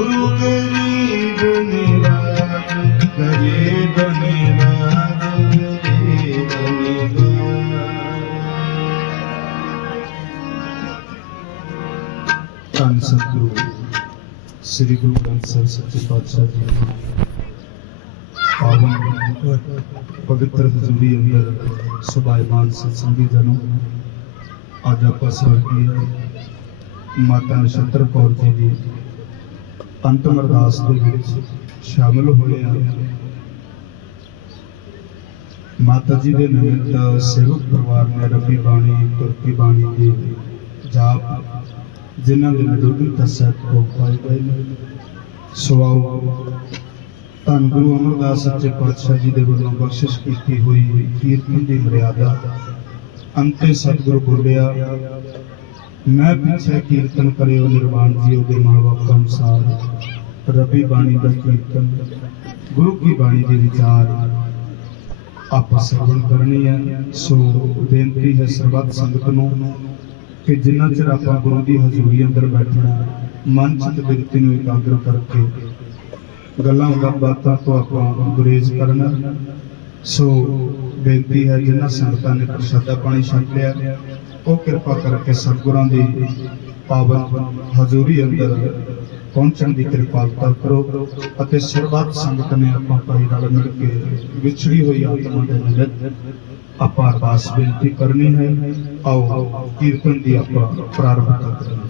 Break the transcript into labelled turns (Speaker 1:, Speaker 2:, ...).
Speaker 1: ਗੁਰੂ ਗਰੀਬ ਨਿਵਾਜ ਕਰੇ ਬਨਿਵਾਜ ਕਰੇ ਬਨਿਵਾਜ ਧੰਨ ਸਤਿਗੁਰੂ ਸ੍ਰੀ ਗੁਰੂ ਗ੍ਰੰਥ ਸਾਹਿਬ ਸੱਚੇ ਪਾਤਸ਼ਾਹ ਜੀ ਦੀ ਪਾਵਨ ਪਵਿੱਤਰ ਹਜ਼ੂਰੀ ਅੰਦਰ ਸੁਭਾਇਮਾਨ ਸਤਸੰਗੀ ਜਨੋ ਅੱਜ ਆਪਾਂ ਸਵਰਗੀ ਮਾਤਾ ਨਛੱਤਰ ਕੌਰ ਜੀ ਦੀ ਅੰਤਮ ਅਰਦਾਸ ਦੇ ਵਿੱਚ ਸ਼ਾਮਲ ਹੋਏ ਹਾਂ ਮਾਤਾ ਜੀ ਦੇ ਨਿਮਿਤ ਸੇਵਕ ਪਰਿਵਾਰ ਨੇ ਰੱਬੀ ਬਾਣੀ, ਤੁਰਕੀ ਬਾਣੀ ਦੀ ਜਾਪ, ਜਿਨ੍ਹਾਂ ਦੇ ਨਡੋਗਲ ਤਸਤ ਕੋ ਪਾਏ ਗਏ ਨੇ। ਸੋ ਧੰਨ ਗੁਰੂ ਅਮਰਦਾਸ ਸੱਚੇ ਪਾਤਸ਼ਾਹ ਜੀ ਦੇ ਵੱਲੋਂ ਬਖਸ਼ਿਸ਼ ਕੀਤੀ ਹੋਈ ਕੀਰਤਨ ਦੀ ਮਰਿਆਦਾ ਅੰਤੇ ਸਤਿਗੁਰ ਬੋਲਿਆ ਮੈਂ ਪਿੱਛੇ ਕੀਰਤਨ ਕਰਿਓ, ਨਿਰਵਾਣ ਜੀਓ ਦੇ ਮਾਂ ਬਾਪ ਅਨੁਸਾਰ ਰੱਬੀ ਬਾਣੀ ਦਾ ਕੀਰਤਨ, ਗੁਰੂ ਕੀ ਬਾਣੀ ਦੇ ਵਿਚਾਰ। ਆਪਾਂ ਸਰਵਣ ਕਰਨੀ ਹੈ। ਸੋ ਬੇਨਤੀ ਹੈ ਸਰਬੱਤ ਸੰਗਤ ਨੂੰ ਕਿ ਜਿੰਨਾ ਚਿਰ ਆਪਾਂ ਗੁਰੂ ਦੀ ਹਜ਼ੂਰੀ ਅੰਦਰ ਬੈਠਣਾ, ਮਨ ਚਿਤ ਬਿਰਤੀ ਨੂੰ ਇਕਾਗਰ ਕਰਕੇ ਗੱਲਾਂ ਬਾਤਾਂ ਤੋਂ ਆਪਾਂ ਗੁਰੇਜ਼ ਕਰਨਾ। ਸੋ ਬੇਨਤੀ ਹੈ ਜਿਨ੍ਹਾਂ ਸੰਗਤਾਂ ਨੇ ਪ੍ਰਸ਼ਾਦਾ ਪਾਣੀ ਛਕ ਲਿਆ ਉਹ ਕਿਰਪਾ ਕਰਕੇ ਸਤਿਗੁਰਾਂ ਦੀ ਪਾਵਨ ਹਜ਼ੂਰੀ ਅੰਦਰ ਪਹੁੰਚਣ ਦੀ ਕਿਰਪਾਲਤਾ ਕਰੋ ਅਤੇ ਸਰਬੱਤ ਸੰਗਤ ਨੇ ਆਪਾਂ ਭਾਈ ਨਾਲ ਮਿਲ ਕੇ ਵਿਛੜੀ ਹੋਈ ਆਤਮਾ ਦੇ ਨਿਮਿਤ ਆਪਾਂ ਅਰਦਾਸ ਬੇਨਤੀ ਕਰਨੀ ਹੈ। ਆਓ ਕੀਰਤਨ ਦੀ ਆਪਾਂ ਪ੍ਰਾਰੰਭਤਾ ਕਰਾਂਗੇ।